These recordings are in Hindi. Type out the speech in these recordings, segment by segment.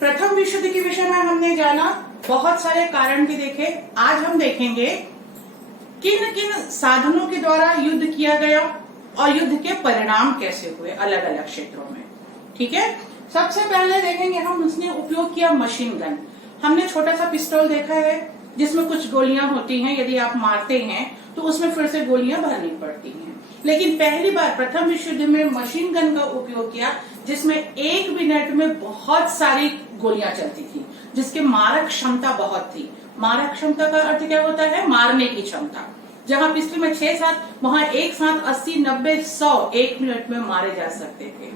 प्रथम विश्व युद्ध के विषय में हमने जाना, बहुत सारे कारण भी देखे। आज हम देखेंगे किन किन साधनों के द्वारा युद्ध किया गया और युद्ध के परिणाम कैसे हुए अलग अलग क्षेत्रों में। ठीक है, सबसे पहले देखेंगे हम उसने उपयोग किया मशीन गन। हमने छोटा सा पिस्टल देखा है जिसमें कुछ गोलियां होती हैं, यदि आप मारते हैं तो उसमें फिर से गोलियां भरनी पड़ती हैं। लेकिन पहली बार प्रथम विश्व युद्ध में मशीन गन का उपयोग किया, जिसमें 1 मिनट में बहुत सारी गोलियां चलती थी, जिसके मारक क्षमता बहुत थी। मारक क्षमता का अर्थ क्या होता है? मारने की क्षमता। जहां पिस्टल में 6-7, वहां एक साथ 80, 90, 100 1 मिनट में मारे जा सकते थे।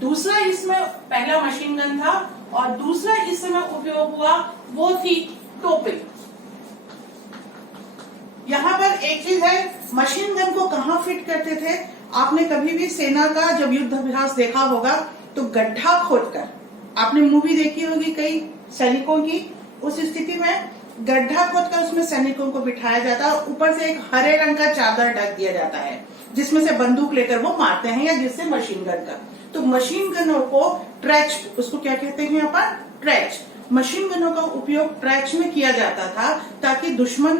दूसरा इसमें पहला मशीन गन था और दूसरा इस समय उपयोग हुआ वो थी तोपें। यहाँ पर एक चीज है, मशीन गन को कहाँ फिट करते थे? आपने कभी भी सेना का जब युद्ध अभ्यास देखा होगा तो गड्ढा खोदकर, आपने मूवी देखी होगी कई सैनिकों की, उस स्थिति में गड्ढा खोदकर उसमें सैनिकों को बिठाया जाता है, ऊपर से एक हरे रंग का चादर ढक दिया जाता है जिसमें से बंदूक लेकर वो मारते हैं, या जिससे मशीन गन का। तो मशीन गनों को ट्रैच, उसको क्या कहते हैं यहाँ पर? ट्रैच। मशीन गनों का उपयोग ट्रैच में किया जाता था ताकि दुश्मन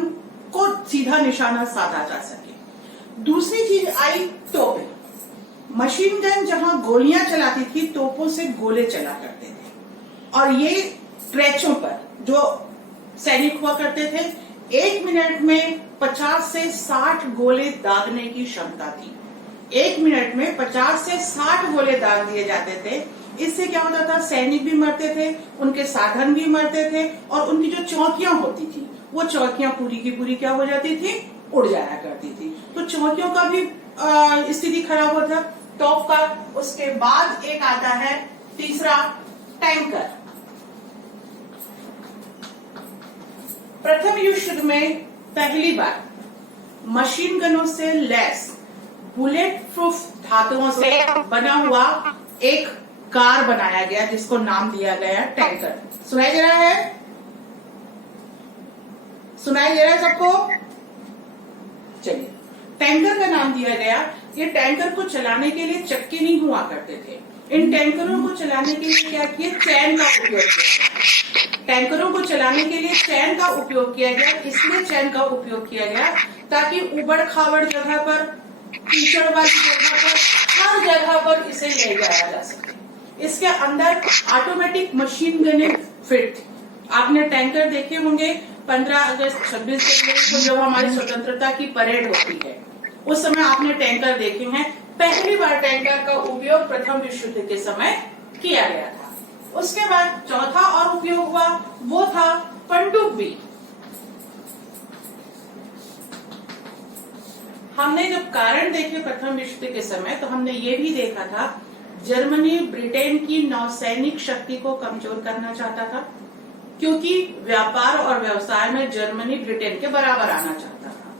को सीधा निशाना साधा जा सके। दूसरी चीज आई तोपें। मशीन गन जहां गोलियां चलाती थी, तोपों से गोले चला करते थे और ये ट्रैचों पर जो सैनिक हुआ करते थे, 1 मिनट में 50 से 60 गोले दागने की क्षमता थी। 1 मिनट में 50 से 60 गोले दाग दिए जाते थे। इससे क्या होता था? सैनिक भी मरते थे, उनके साधन भी मरते थे और उनकी जो चौकियां होती थी वो चौकियां पूरी की पूरी क्या हो जाती थी? उड़ जाया करती थी। तो चौकियों का भी स्थिति खराब होता तोप का। उसके बाद एक आता है तीसरा, टैंकर। प्रथम विश्व युद्ध में पहली बार मशीन गनों से लैस बुलेट प्रूफ धातुओं से बना हुआ एक कार बनाया गया, जिसको नाम दिया गया टैंकर। सुनाई दे रहा है? सुनाई दे रहा है सबको? चलिए, टैंकर का नाम दिया गया। ये टैंकर को चलाने के लिए चक्के नहीं हुआ करते थे। इन टैंकरों को चलाने के लिए क्या किया? चैन का उपयोग किया। टैंकरों को चलाने के लिए चैन का उपयोग किया गया। इसलिए चैन का उपयोग किया गया ताकि उबड़ खाबड़ जगह पर, कीचड़ वाली जगह पर, हर जगह पर इसे ले जाया जा सके। इसके अंदर ऑटोमेटिक मशीन गनें फिट। आपने टैंकर देखे होंगे 15 अगस्त 26 जनवरी को जब हमारी स्वतंत्रता की परेड होती है, उस समय आपने टैंकर देखे हैं। पहली बार टैंकर का उपयोग प्रथम विश्व युद्ध के समय किया गया था। उसके बाद चौथा और उपयोग हुआ वो था पनडुब्बी। हमने जब कारण देखे प्रथम विश्व युद्ध के समय, तो हमने ये भी देखा था जर्मनी ब्रिटेन की नौसैनिक शक्ति को कमजोर करना चाहता था, क्योंकि व्यापार और व्यवसाय में जर्मनी ब्रिटेन के बराबर आना चाहता था।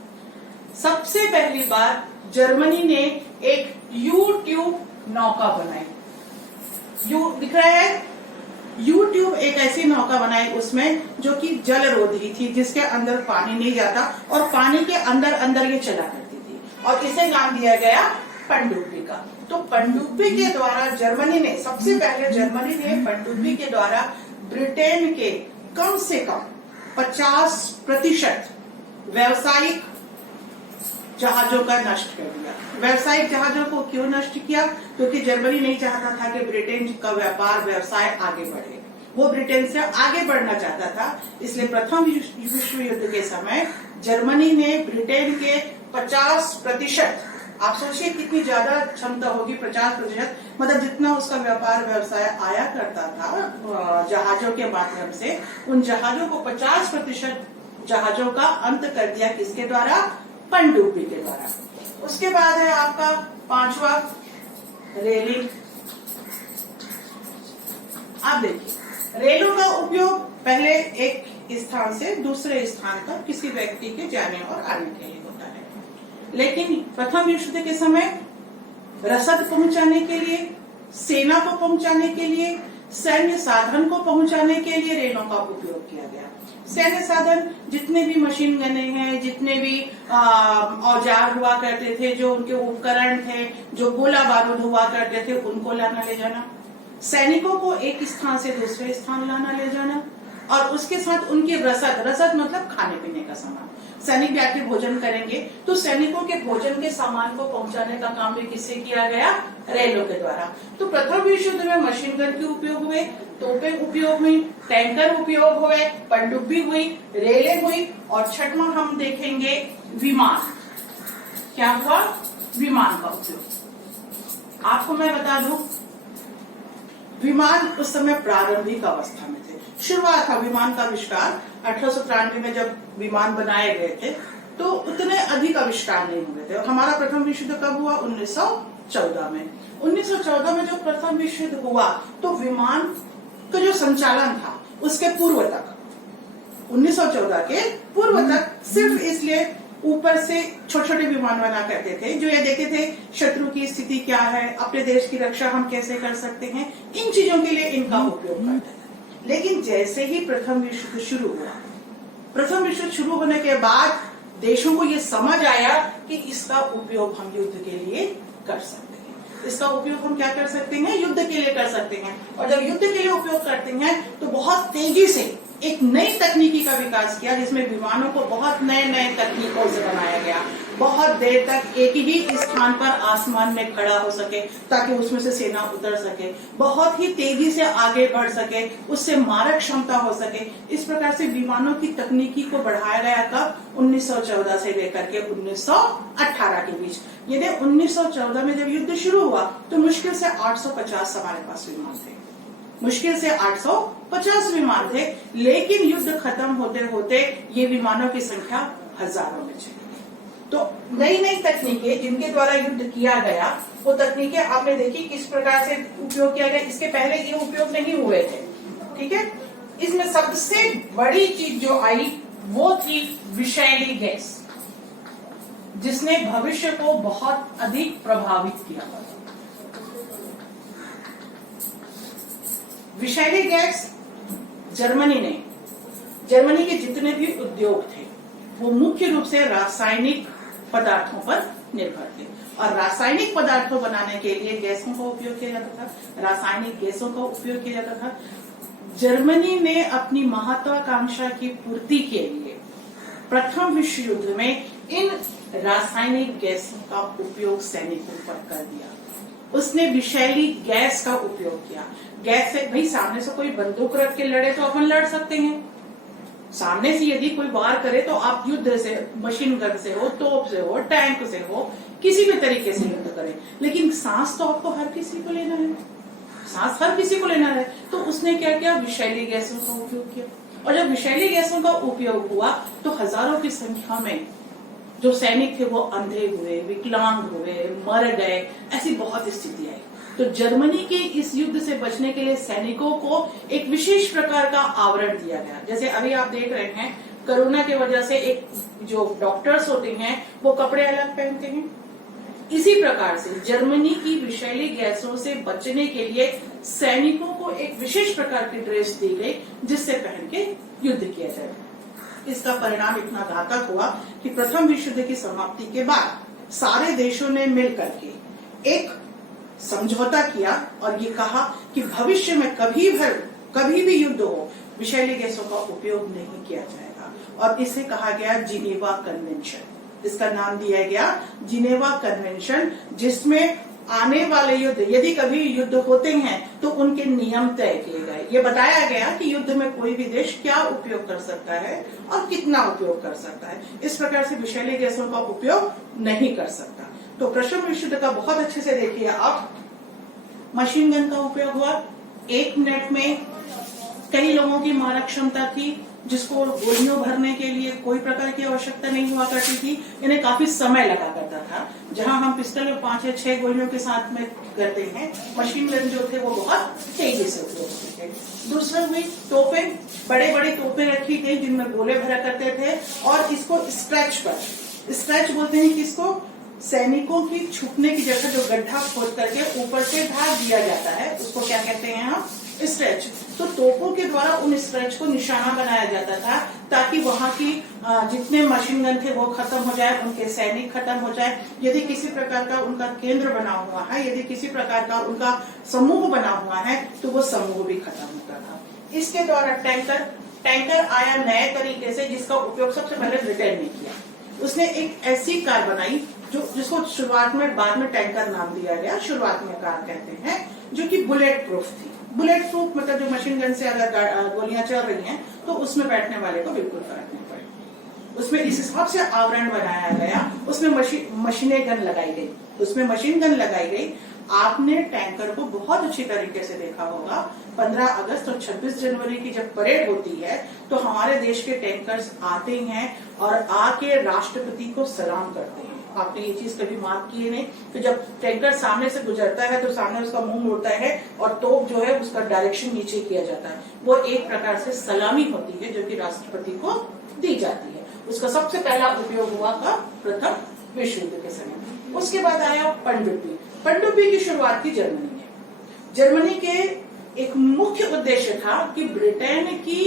सबसे पहली बार जर्मनी ने एक यू-ट्यूब नौका बनाई। यू दिख रहा है? यू-ट्यूब एक ऐसी नौका बनाई उसमें जो कि जल रोधी थी, जिसके अंदर पानी नहीं जाता और पानी के अंदर अंदर ये चला करती थी, और इसे नाम दिया गया पनडुब्बी का। तो पनडुब्बी के द्वारा जर्मनी ने, सबसे पहले जर्मनी ने पनडुब्बी के द्वारा ब्रिटेन के कम से कम 50% व्यावसायिक जहाजों का नष्ट कर दिया। व्यावसायिक जहाजों को क्यों नष्ट किया? क्योंकि जर्मनी नहीं चाहता था कि ब्रिटेन का व्यापार व्यवसाय आगे बढ़े। वो ब्रिटेन से आगे बढ़ना चाहता था। इसलिए प्रथम विश्व युद्ध के समय जर्मनी ने ब्रिटेन के 50%, आप सोचिए कितनी ज्यादा क्षमता होगी, 50%, मतलब जितना उसका व्यापार व्यवसाय आया करता था जहाजों के माध्यम से, उन जहाजों को 50% जहाजों का अंत कर दिया। किसके द्वारा? पनडुब्बी के द्वारा। उसके बाद है आपका पांचवा, रेलिंग। आप देखिए, रेलों का उपयोग पहले एक स्थान से दूसरे स्थान तक किसी व्यक्ति के जाने और आने के लिए होता है, लेकिन प्रथम विश्व युद्ध के समय रसद पहुंचाने के लिए, सेना को पहुंचाने के लिए, सैन्य साधन को पहुंचाने के लिए रेलों का उपयोग किया गया। सैन्य साधन जितने भी मशीन गने हैं, जितने भी औजार हुआ करते थे, जो उनके उपकरण थे, जो गोला बारूद हुआ करते थे, उनको लाना ले जाना। सैनिकों को एक स्थान से दूसरे स्थान लाना ले जाना, और उसके साथ उनकी रसद मतलब खाने पीने का सामान। सैनिक जाके भोजन करेंगे तो सैनिकों के भोजन के सामान को पहुंचाने का काम भी किससे किया गया? रेलों के द्वारा। तो प्रथम विश्व युद्ध में मशीन गन के उपयोग हुए, तोपें उपयोग हुई, टैंकर उपयोग हुए, पनडुब्बी हुई, रेलें हुई, और छठवां हम देखेंगे विमान। क्या हुआ? विमान का उपयोग। आपको मैं बता दूं, विमान उस समय प्रारंभिक अवस्था में थे। शुरुआत था विमान का आविष्कार 1893 में जब विमान बनाए गए थे, तो उतने अधिक आविष्कार नहीं हुए थे। और हमारा प्रथम विश्व युद्ध कब हुआ? 1914 में। 1914 में जब प्रथम विश्व युद्ध हुआ तो विमान का जो संचालन था उसके पूर्व तक, 1914 के पूर्व तक सिर्फ इसलिए ऊपर से छोटे छोटे विमान बना करते थे जो ये देखते थे शत्रु की स्थिति क्या है, अपने देश की रक्षा हम कैसे कर सकते हैं, इन चीजों के लिए इनका उपयोग करते थे। लेकिन जैसे ही प्रथम विश्व युद्ध शुरू हुआ, प्रथम विश्व युद्ध शुरू होने के बाद देशों को ये समझ आया कि इसका उपयोग हम युद्ध के लिए कर सकते हैं। इसका उपयोग हम क्या कर सकते हैं? युद्ध के लिए कर सकते हैं। और जब युद्ध के लिए उपयोग करते हैं तो बहुत तेजी से एक नई तकनीकी का विकास किया, जिसमें विमानों को बहुत नए नए तकनीकों से बनाया गया। बहुत देर तक एक ही स्थान पर आसमान में खड़ा हो सके ताकि उसमें से सेना उतर सके, बहुत ही तेजी से आगे बढ़ सके, उससे मारक क्षमता हो सके। इस प्रकार से विमानों की तकनीकी को बढ़ाया गया कब? 1914 से लेकर के 1918 के बीच। यदि 1914 में जब युद्ध शुरू हुआ तो मुश्किल से 850 हमारे पास विमान थे, मुश्किल से 850 विमान थे। लेकिन युद्ध खत्म होते होते ये विमानों की संख्या हजारों में चली गई। तो नई नई तकनीकें जिनके द्वारा युद्ध किया गया, वो तकनीकें आपने देखी किस प्रकार से उपयोग किया गया। इसके पहले ये उपयोग नहीं हुए थे, ठीक है। इसमें सबसे बड़ी चीज जो आई वो थी विषैली गैस, जिसने भविष्य को बहुत अधिक प्रभावित किया। विषैली गैस जर्मनी के जितने भी उद्योग थे वो मुख्य रूप से रासायनिक पदार्थों पर निर्भर थे, और रासायनिक पदार्थों बनाने के लिए गैसों का उपयोग किया जाता था, रासायनिक गैसों का उपयोग किया जाता था। जर्मनी ने अपनी महत्वाकांक्षा की पूर्ति के लिए प्रथम विश्व युद्ध में इन रासायनिक गैसों का उपयोग सैनिकों पर कर दिया। उसने विषैली गैस का उपयोग किया। गैस से, भाई सामने से कोई बंदूक रख के लड़े तो अपन लड़ सकते हैं, सामने से यदि कोई वार करे तो आप युद्ध से, मशीन गन से हो, तोप से हो, टैंक से हो, किसी भी तरीके से युद्ध करें। लेकिन सांस तो आपको हर किसी को लेना है, सांस हर किसी को लेना है। तो उसने क्या किया? विषैली गैसों का उपयोग किया। और जब विषैली गैसों का उपयोग हुआ तो हजारों की संख्या में जो सैनिक थे वो अंधे हुए, विकलांग हुए, मर गए, ऐसी बहुत स्थिति आई। तो जर्मनी के इस युद्ध से बचने के लिए सैनिकों को एक विशेष प्रकार का आवरण दिया गया। जैसे अभी आप देख रहे हैं, कोरोना की वजह से एक जो डॉक्टर्स होते हैं वो कपड़े अलग पहनते हैं। इसी प्रकार से जर्मनी की विषैली गैसों से बचने के लिए सैनिकों को एक विशेष प्रकार की ड्रेस दी गई, जिससे पहन के युद्ध किया जाए। इसका परिणाम इतना घातक हुआ कि प्रथम विश्व युद्ध की समाप्ति के बाद सारे देशों ने मिलकर के एक समझौता किया और ये कहा कि भविष्य में कभी भी युद्ध हो, विषैली गैसों का उपयोग नहीं किया जाएगा। और इसे कहा गया जिनेवा कन्वेंशन। इसका नाम दिया गया जिनेवा कन्वेंशन, जिसमें आने वाले युद्ध, यदि कभी युद्ध होते हैं तो उनके नियम तय किए गए। ये बताया गया कि युद्ध में कोई भी देश क्या उपयोग कर सकता है और कितना उपयोग कर सकता है। इस प्रकार से विषैली गैसों का उपयोग नहीं कर सकता। तो प्रथम विश्व युद्ध का बहुत अच्छे से देखिए आप। मशीन गन का उपयोग हुआ, 1 मिनट में कई लोगों की मारक क्षमता थी, जिसको गोलियों भरने के लिए कोई प्रकार की आवश्यकता नहीं हुआ करती थी। इन्हें काफी समय लगा करता था। जहां हम पिस्टल में 5 या 6 गोलियों के साथ में करते हैं, मशीन गन जो थे वो बहुत तेजी से उपयोग होते थे। दूसरा हुई तोपें, बड़े बड़े तोपें रखी गई जिनमें गोले भरा करते थे, और इसको स्ट्रेच बोलते हैं, किसको? सैनिकों की छुपने की जगह जो गड्ढा खोद करके ऊपर से ढाक दिया जाता है, उसको क्या कहते हैं हम? स्ट्रेच, तो तोपों के द्वारा उन स्ट्रेच को निशाना बनाया जाता था ताकि वहां की जितने मशीन गन थे वो खत्म हो जाए, उनके सैनिक खत्म हो जाए। यदि किसी प्रकार का उनका केंद्र बना हुआ है, यदि किसी प्रकार का उनका समूह बना हुआ है, तो वो समूह भी खत्म होता था। इसके द्वारा टैंकर आया नए तरीके से, जिसका उपयोग सबसे पहले ब्रिटेन ने किया। उसने एक ऐसी कार बनाई जिसको शुरुआत में, बाद में टैंकर नाम दिया गया, शुरुआत में कार कहते हैं, जो कि बुलेट प्रूफ थी। बुलेट प्रूफ मतलब जो मशीन गन से अगर गोलियां चल रही हैं तो उसमें बैठने वाले को बिल्कुल फर्क नहीं पड़ेगा। उसमें इस हिसाब से आवरण बनाया गया, उसमें मशीन गन लगाई गई। आपने टैंकर को बहुत अच्छी तरीके से देखा होगा। 15 अगस्त और 26 जनवरी की जब परेड होती है तो हमारे देश के टैंकर्स आते हैं और आके राष्ट्रपति को सलाम करते हैं। आपने ये चीज कभी मार्क की है नहीं कि जब टैंकर सामने से गुजरता है तो सामने उसका मुंह मुड़ता है और तोप जो है उसका डायरेक्शन नीचे किया जाता है। वो एक प्रकार से सलामी होती है जो कि राष्ट्रपति को दी जाती है। उसका सबसे पहला उपयोग हुआ था प्रथम विश्व युद्ध के समय। उसके बाद आया पनडुब्बी। पनडुब्बी की शुरुआत की जर्मनी ने। जर्मनी के एक मुख्य उद्देश्य था कि ब्रिटेन की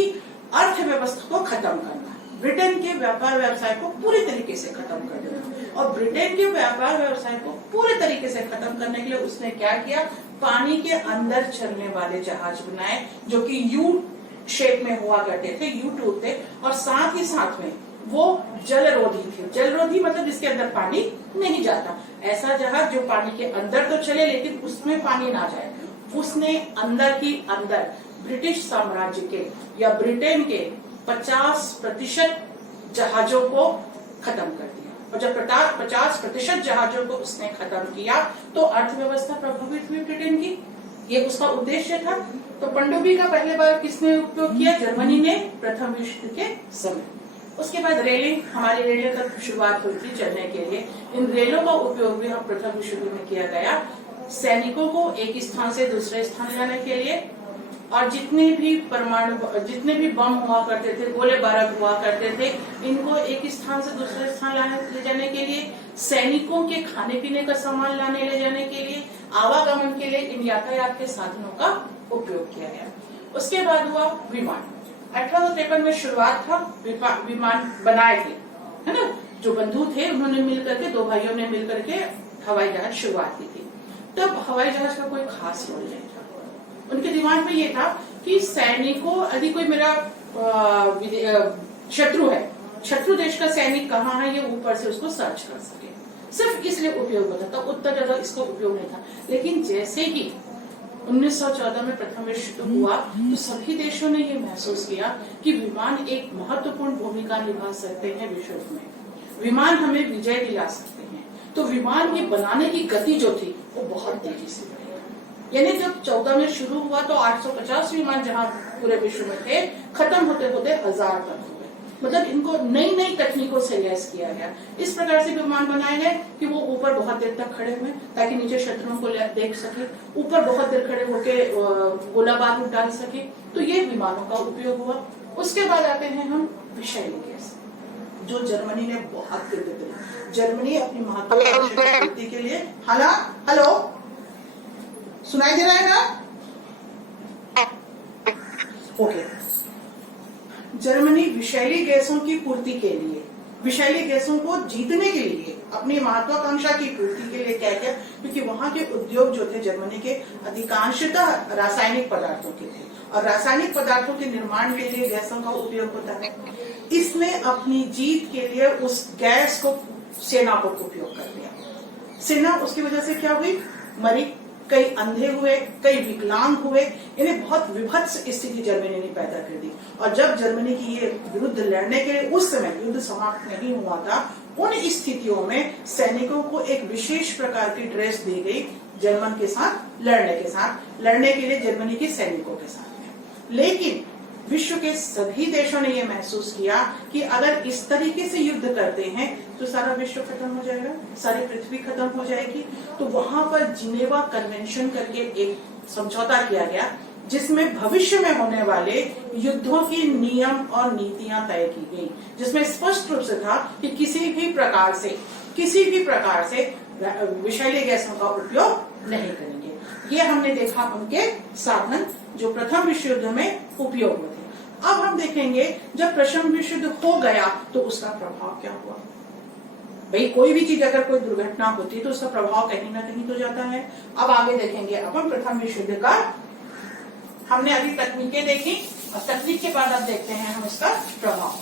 अर्थव्यवस्था को खत्म करना, ब्रिटेन के व्यापार व्यवसाय को पूरी तरीके से खत्म कर देना। और ब्रिटेन के व्यापार व्यवसाय को पूरे तरीके से खत्म करने के लिए उसने क्या किया, पानी के अंदर चलने वाले जहाज बनाए जो कि यू शेप में हुआ करते थे, यू टूब थे, और साथ ही साथ में वो जलरोधी थे। जलरोधी मतलब जिसके अंदर पानी नहीं जाता, ऐसा जहाज जो पानी के अंदर तो चले लेकिन उसमें पानी ना जाए। उसने अंदर ही अंदर ब्रिटिश साम्राज्य के या ब्रिटेन के 50% जहाजों को खत्म कर दिया। और जब 50% जहाजों को उसने खत्म किया तो अर्थव्यवस्था प्रभावित हुई ब्रिटेन की। ये उसका उद्देश्य था। तो पनडुब्बी का पहले बार किसने उपयोग किया? जर्मनी ने, प्रथम विश्व युद्ध के समय। उसके बाद रेलिंग, हमारी रेलों का शुरुआत हुई थी चलने के लिए। इन रेलों का उपयोग भी हम प्रथम विश्व युद्ध में किया गया, सैनिकों को एक स्थान से दूसरे स्थान लाने के लिए। और जितने भी बम हुआ करते थे, गोले बारूद हुआ करते थे, इनको एक स्थान से दूसरे स्थान ले जाने के लिए, सैनिकों के खाने पीने का सामान लाने ले जाने के लिए, आवागमन के लिए इन यातायात के साधनों का उपयोग किया गया। उसके बाद हुआ विमान। 1853 में शुरुआत था, विमान बनाए थे, है ना। जो बंधु थे उन्होंने मिलकर के, दो भाइयों ने मिलकर के हवाई जहाज शुरुआत की थी। तब हवाई जहाज का कोई खास रोल नहीं था। उनके दिमाग में ये था कि सैनिकों, यदि कोई मेरा शत्रु है, शत्रु देश का सैनिक कहाँ है, ये ऊपर से उसको सर्च कर सके, सिर्फ इसलिए उपयोग होता था। उतना ज्यादा इसका उपयोग नहीं था। लेकिन जैसे ही 1914 में प्रथम विश्व युद्ध हुआ तो सभी देशों ने ये महसूस किया कि विमान एक महत्वपूर्ण भूमिका निभा सकते हैं विश्व युद्ध में, विमान हमें विजय दिला सकते हैं। तो विमान की बनाने की गति जो थी वो बहुत तेजी से बढ़ी। यानी जब 14 में शुरू हुआ तो 850 विमान जहां पूरे विश्व में थे, खत्म होते होते 1000 तक हो गए। मतलब इनको नई नई तकनीकों से लैस किया गया। इस प्रकार से विमान बनाए गए कि वो ऊपर बहुत देर तक खड़े हुए ताकि नीचे शत्रुओं को देख सके, ऊपर बहुत देर खड़े होके गोला बारूद डाल सके। तो ये विमानों का उपयोग हुआ। उसके बाद आते हैं हम विषैली गैस, जो जर्मनी ने बहुत गिरते थे। जर्मनी अपनी महत्वाकांक्षी के लिए, हेलो सुनाई दे रहा है ना? ओके। जर्मनी विषैली गैसों की पूर्ति के लिए, विषैली गैसों को जीतने के लिए, अपनी महत्वाकांक्षा की पूर्ति के लिए क्या किया? क्योंकि वहां के उद्योग जो थे जर्मनी के अधिकांशतः रासायनिक पदार्थों के थे और रासायनिक पदार्थों के निर्माण के लिए गैसों का उपयोग होता है। इसने अपनी जीत के लिए उस गैस को सेना को उपयोग कर दिया। सेना उसकी वजह से क्या हुई? मरी, कई अंधे हुए, कई विकलांग हुए। इन्हें बहुत विभत्स स्थिति जर्मनी ने पैदा कर दी। और जब जर्मनी की ये विरुद्ध लड़ने के लिए उस समय युद्ध समाप्त नहीं हुआ था, उन स्थितियों में सैनिकों को एक विशेष प्रकार की ड्रेस दी गई जर्मन के साथ लड़ने के लिए जर्मनी के सैनिकों के साथ में। लेकिन विश्व के सभी देशों ने यह महसूस किया कि अगर इस तरीके से युद्ध करते हैं तो सारा विश्व खत्म हो जाएगा, सारी पृथ्वी खत्म हो जाएगी। तो वहां पर जिनेवा कन्वेंशन करके एक समझौता किया गया जिसमें भविष्य में होने वाले युद्धों की नियम और नीतियां तय की गई, जिसमें स्पष्ट रूप से था कि किसी भी प्रकार से विषैली गैसों का उपयोग नहीं करेंगे। ये हमने देखा उनके साधन जो प्रथम विश्व युद्ध में उपयोग हुए थे। अब हम देखेंगे जब प्रथम विश्व युद्ध हो गया तो उसका प्रभाव क्या हुआ। भाई कोई भी चीज अगर कोई दुर्घटना होती है तो उसका प्रभाव कहीं ना कहीं तो जाता है। अब आगे देखेंगे अपन प्रथम विश्व युद्ध का, हमने अभी तकनीकें देखी और तकनीक के बाद अब देखते हैं हम इसका प्रभाव।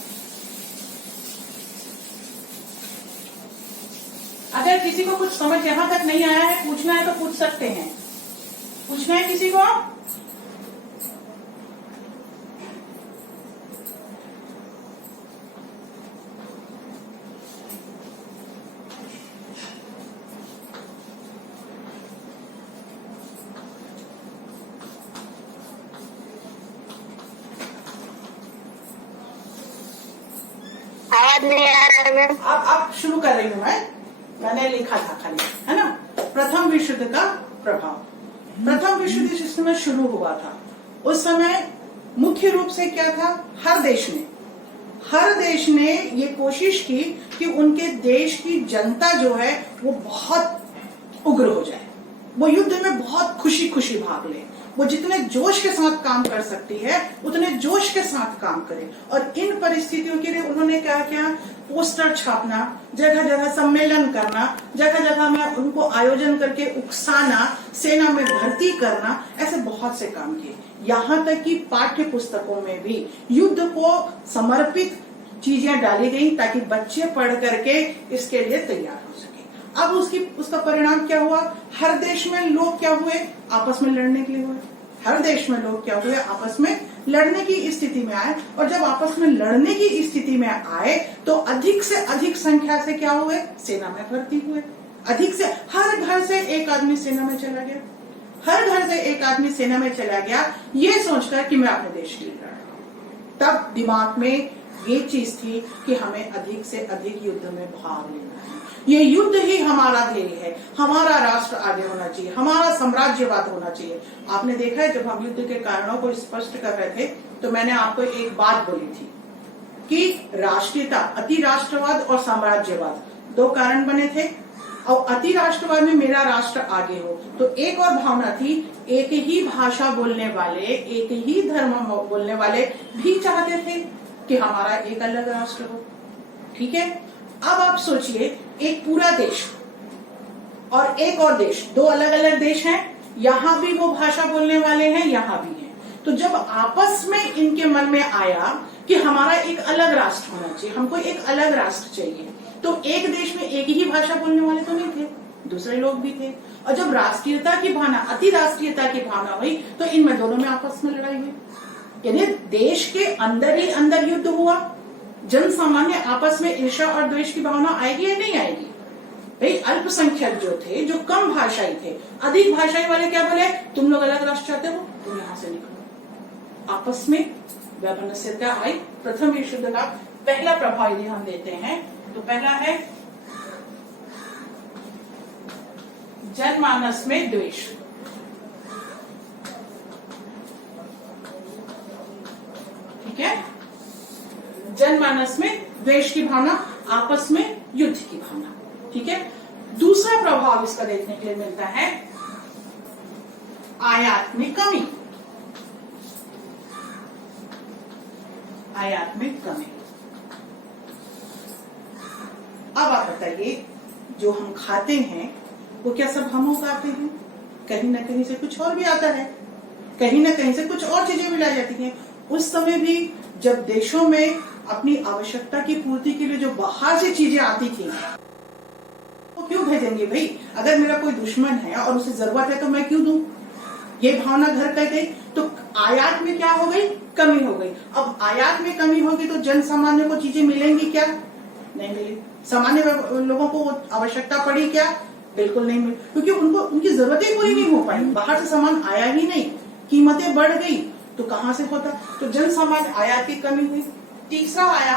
अगर किसी को कुछ समझ यहां तक नहीं आया है, पूछना है तो पूछ सकते हैं। पूछना है किसी को? आवाज नहीं आ रहा है मैम। अब शुरू कर रही हूँ मैंने लिखा था खाली, है ना। प्रथम विश्व युद्ध का प्रभाव। प्रथम विश्व युद्ध जिस समय शुरू हुआ था उस समय मुख्य रूप से क्या था, हर देश ने ये कोशिश की कि उनके देश की जनता जो है वो बहुत उग्र हो जाए, वो युद्ध में बहुत खुशी खुशी भाग ले, वो जितने जोश के साथ काम कर सकती है उतने जोश के साथ काम करे। और इन परिस्थितियों के लिए उन्होंने क्या किया, पोस्टर छापना, जगह जगह सम्मेलन करना, जगह जगह में उनको आयोजन करके उकसाना, सेना में भर्ती करना, ऐसे बहुत से काम किए। यहाँ तक कि पाठ्य पुस्तकों में भी युद्ध को समर्पित चीजें डाली गई ताकि बच्चे पढ़ करके इसके लिए तैयार हो सके। अब उसका परिणाम क्या हुआ, हर देश में लोग क्या हुए, आपस में लड़ने के लिए हुए। हर देश में लोग क्या हुए, आपस में लड़ने की स्थिति में आए। और जब आपस में लड़ने की स्थिति में आए तो अधिक से अधिक संख्या से क्या हुए, सेना में भर्ती हुए। अधिक से हर घर से एक आदमी सेना में चला गया, हर घर से एक आदमी सेना में चला गया, ये सोचकर कि मैं अपने देश के लिए लड़ रहा हूं। तब दिमाग में ये चीज थी कि हमें अधिक से अधिक युद्ध में भाग लेना है, ये युद्ध ही हमारा ध्येय है, हमारा राष्ट्र आगे होना चाहिए, हमारा साम्राज्यवाद होना चाहिए। आपने देखा है जब हम युद्ध के कारणों को स्पष्ट कर रहे थे तो मैंने आपको एक बात बोली थी कि राष्ट्रीयता, अति राष्ट्रवाद और साम्राज्यवाद दो कारण बने थे। और अति राष्ट्रवाद में मेरा राष्ट्र आगे हो, तो एक और भावना थी, एक ही भाषा बोलने वाले, एक ही धर्म बोलने वाले भी चाहते थे कि हमारा एक अलग राष्ट्र हो। ठीक है, अब आप सोचिए एक पूरा देश और एक और देश, दो अलग अलग देश हैं, यहाँ भी वो भाषा बोलने वाले हैं, यहाँ भी हैं। तो जब आपस में इनके मन में आया कि हमारा एक अलग राष्ट्र होना चाहिए, हमको एक अलग राष्ट्र चाहिए, तो एक देश में एक ही भाषा बोलने वाले तो नहीं थे, दूसरे लोग भी थे। और जब राष्ट्रीयता की भावना, अति राष्ट्रीयता की भावना हुई तो इनमें दोनों में आपस में लड़ाई हुई, यानी देश के अंदर ही अंदर युद्ध हुआ। जन सामान्य आपस में ईर्ष्या और द्वेष की भावना आएगी या नहीं आएगी? भाई अल्पसंख्यक जो थे, जो कम भाषाई थे, अधिक भाषाई वाले क्या बोले, तुम लोग अलग राष्ट्र चाहते हो, तुम यहाँ से निकलो। आपस में वैमनस्यता आई। प्रथम विश्व युद्ध का पहला प्रभाव यदि हम देते हैं तो पहला है जनमानस में द्वेष। ठीक है, जनमानस में द्वेष की भावना, आपस में युद्ध की भावना। ठीक है, दूसरा प्रभाव इसका देखने के लिए मिलता है आयात में कमी। आयात में कमी। अब आप बताइए, जो हम खाते हैं वो क्या सब हम उगाते हैं? कहीं ना कहीं से कुछ और भी आता है, कहीं ना कहीं से कुछ और चीजें मिलाई जाती हैं। उस समय भी जब देशों में अपनी आवश्यकता की पूर्ति के लिए जो बाहर से चीजें आती थी, वो क्यों भेजेंगे भाई? अगर मेरा कोई दुश्मन है और उसे जरूरत है तो मैं क्यों दूं? ये भावना घर कर गई तो आयात में क्या हो गई, कमी हो गई। अब आयात में कमी होगी तो जन सामान्य को चीजें मिलेंगी क्या? नहीं मिली। सामान्य लोगों को आवश्यकता पड़ी क्या? बिल्कुल नहीं मिली, क्योंकि उनको उनकी जरूरतें पूरी नहीं हो पाई, बाहर से सामान आया ही नहीं, कीमतें बढ़ गई, तो कहां से होता? तो जन सामान्य आयात की कमी हुई। तीसरा आया